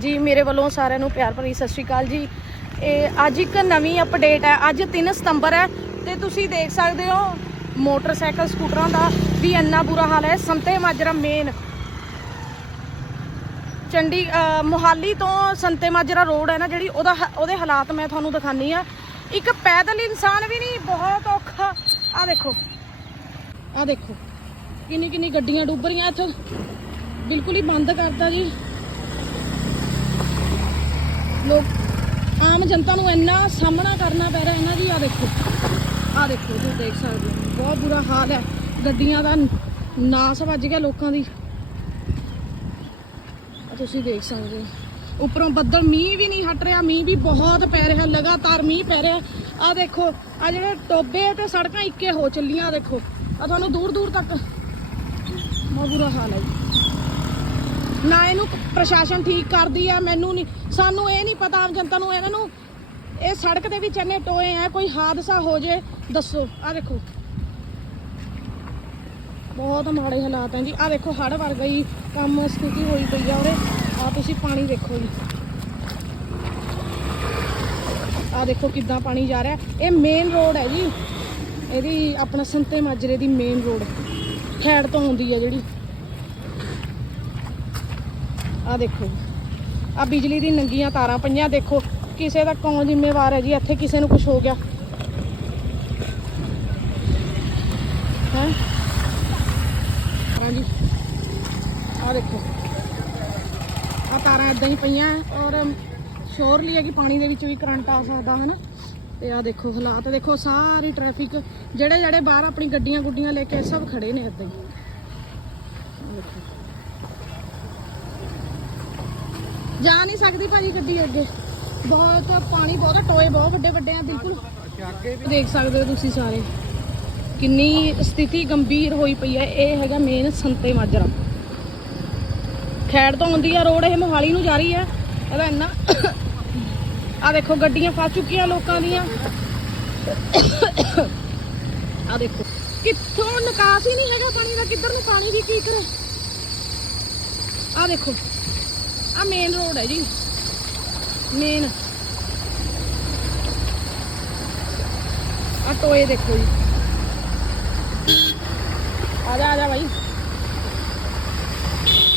ਜੀ, ਮੇਰੇ ਵੱਲੋਂ ਸਾਰਿਆਂ ਨੂੰ ਪਿਆਰ ਭਰੀ ਸਤਿ ਸ਼੍ਰੀ ਅਕਾਲ ਜੀ। ਇਹ ਅੱਜ ਇੱਕ ਨਵੀਂ ਅਪਡੇਟ ਹੈ। ਅੱਜ 3 ਸਤੰਬਰ ਹੈ ਤੇ ਤੁਸੀਂ ਦੇਖ ਸਕਦੇ ਹੋ, ਮੋਟਰਸਾਈਕਲ ਸਕੂਟਰਾਂ ਦਾ ਵੀ ਇੰਨਾ ਬੁਰਾ ਹਾਲ ਹੈ। ਸੰਤੇ ਮਾਜਰਾ ਮੇਨ ਚੰਡੀ, ਅਹ, ਮੁਹਾਲੀ ਤੋਂ ਸੰਤੇ ਮਾਜਰਾ ਰੋਡ ਹੈ ਨਾ ਜਿਹੜੀ, ਉਹਦਾ ਉਹਦੇ ਹਾਲਾਤ ਮੈਂ ਤੁਹਾਨੂੰ ਦਿਖਾਨੀ ਆ ਇੱਕ ਪੈਦਲ ਇਨਸਾਨ ਵੀ ਨਹੀਂ, ਬਹੁਤ ਔਖਾ। ਆ ਦੇਖੋ। ਆ ਦੇਖੋ। ਕਿੰਨੀ ਕਿੰਨੀ ਗੱਡੀਆਂ ਡੁੱਬ ਰਹੀਆਂ ਇੱਥੇ। ਬਿਲਕੁਲ ਹੀ ਬੰਦ ਕਰਤਾ ਜੀ। ਲੋਕ ਆਮ ਜਨਤਾ ਨੂੰ ਇੰਨਾ ਸਾਹਮਣਾ ਕਰਨਾ ਪੈ ਰਿਹਾ ਇਹਨਾਂ ਦੀ ਆ ਦੇਖੋ। ਆ ਦੇਖੋ, ਤੁਸੀਂ ਦੇਖ ਸਕਦੇ ਹੋ, ਬਹੁਤ ਬੁਰਾ ਹਾਲ ਹੈ। ਗੱਡੀਆਂ ਦਾ ਨਾਸ ਵੱਜ ਗਿਆ ਲੋਕਾਂ ਦੀ। ਆਹ ਤੁਸੀਂ ਦੇਖ ਸਕਦੇ ਹੋ। ਉੱਪਰੋਂ ਬੱਦਲ, ਮੀਂਹ ਵੀ ਨਹੀਂ ਹਟ ਰਿਹਾ, ਮੀਂਹ ਵੀ ਬਹੁਤ ਪੈ ਰਿਹਾ, ਲਗਾਤਾਰ ਮੀਂਹ ਪੈ ਰਿਹਾ। ਆ ਦੇਖੋ ਆ ਜਿਹੜੇ ਟੋਬੇ ਤੇ ਸੜਕਾਂ ਇੱਕੇ ਹੋ ਚੱਲੀਆਂ ਦੇਖੋ। ਆ ਤੁਹਾਨੂੰ ਦੂਰ ਦੂਰ ਤੱਕ। ਬਹੁਤ ਬੁਰਾ ਹਾਲ ਹੈ ਜੀ। ਨਾ ਇਹਨੂੰ ਪ੍ਰਸ਼ਾਸਨ ਠੀਕ ਕਰਦੀ ਆ, ਮੈਨੂੰ ਨਹੀਂ ਸਾਨੂੰ ਇਹ ਨਹੀਂ ਪਤਾ ਆਮ ਜਨਤਾ ਨੂੰ ਇਹਨਾਂ ਨੂੰ ਇਹ ਸੜਕ ਦੇ ਵਿੱਚ ਇੰਨੇ ਟੋਏ ਆ, ਕੋਈ ਹਾਦਸਾ ਹੋ ਜੇ, ਦੱਸੋ। ਆ ਦੇਖੋ। ਬਹੁਤ ਮਾੜੇ ਹਾਲਾਤ ਹੈ ਜੀ। ਆ ਦੇਖੋ ਹੜ ਵਰਗਾ ਹੀ ਕੰਮ ਸਥਿਤੀ ਹੋਈ ਪਈ ਆ ਉਹਦੇ ਆ ਤੁਸੀਂ ਪਾਣੀ ਦੇਖੋ ਜੀ। ਆ ਦੇਖੋ ਕਿੱਦਾਂ ਪਾਣੀ ਜਾ ਰਿਹਾ। ਇਹ ਮੇਨ ਰੋਡ ਹੈ ਜੀ। ਇਹਦੀ ਆਪਣਾ ਸੰਤੇ ਮਾਜਰੇ ਦੀ ਮੇਨ ਰੋਡ ਖੈੜ ਤੋਂ ਆਉਂਦੀ ਹੈ ਜਿਹੜੀ। ਆ ਦੇਖੋ ਆ ਬਿਜਲੀ ਦੀ ਨੰਗੀਆਂ ਤਾਰਾਂ ਪਈਆਂ, ਦੇਖੋ। ਕਿਸੇ ਦਾ ਕੌਣ ਜ਼ਿੰਮੇਵਾਰ ਹੈ ਜੀ? ਇੱਥੇ ਕਿਸੇ ਨੂੰ ਕੁਝ ਹੋ ਗਿਆ। ਹੈ? ਹਾਂਜੀ। ਆ ਦੇਖੋ। ਆ ਤਾਰਾਂ ਇਦਾਂ ਹੀ ਪਈਆਂ ਔਰ ਸ਼ੋਰ ਲਈ ਹੈ ਕਿ ਪਾਣੀ ਦੇ ਵਿੱਚ ਵੀ ਕਰੰਟ ਆ ਸਕਦਾ ਹੈ ਨਾ ਤੇ ਆ ਦੇਖੋ ਹਾਲਾਤ, ਦੇਖੋ ਸਾਰੀ ਟ੍ਰੈਫਿਕ ਜਿਹੜੇ ਜਿਹੜੇ ਬਾਹਰ ਆਪਣੀ ਗੱਡੀਆਂ ਗੁੱਡੀਆਂ ਲੈ ਕੇ ਸਭ ਖੜੇ ਨੇ ਇਦਾਂ ਹੀ। ਦੇਖੋ। ਜਾ ਨਹੀਂ ਸਕਦੀ ਭਾਜੀ ਗੱਡੀ ਅੱਗੇ। ਬਹੁਤ ਪਾਣੀ ਬਹੁਤ ਟੋਏ ਬਹੁਤ ਵੱਡੇ ਵੱਡੇ ਆ ਬਿਲਕੁਲ। ਦੇਖ ਸਕਦੇ ਹੋ ਤੁਸੀਂ ਸਾਰੇ। ਕਿੰਨੀ ਸਥਿਤੀ ਗੰਭੀਰ ਹੋਈ ਪਈ ਹੈ ਇਹ ਹੈਗਾ ਮੇਨ ਸੰਤੇ ਮਾਜਰਾ। ਖੈੜ ਤੋਂ ਆਉਂਦੀ ਆ ਰੋਡ ਇਹ ਮੋਹਾਲੀ ਨੂੰ ਜਾ ਰਹੀ ਹੈ। ਇਹਦਾ ਇੰਨਾ ਆ ਦੇਖੋ ਗੱਡੀਆਂ ਫਸ ਚੁੱਕੀਆਂ ਲੋਕਾਂ ਦੀਆਂ। ਆ ਦੇਖੋ ਕਿੱਥੋਂ ਨਿਕਾਸ ਹੀ ਨਹੀਂ ਹੈਗਾ ਪਾਣੀ ਦਾ ਕਿੱਧਰ ਨੂੰ ਪਾਣੀ ਦੀ ਕੀ ਕਰੇ? ਆ ਦੇਖੋ ਆ ਮੇਨ ਰੋਡ ਹੈ ਜੀ। ਮੇਨ ਆ ਟੋਏ ਦੇਖੋ ਜੀ।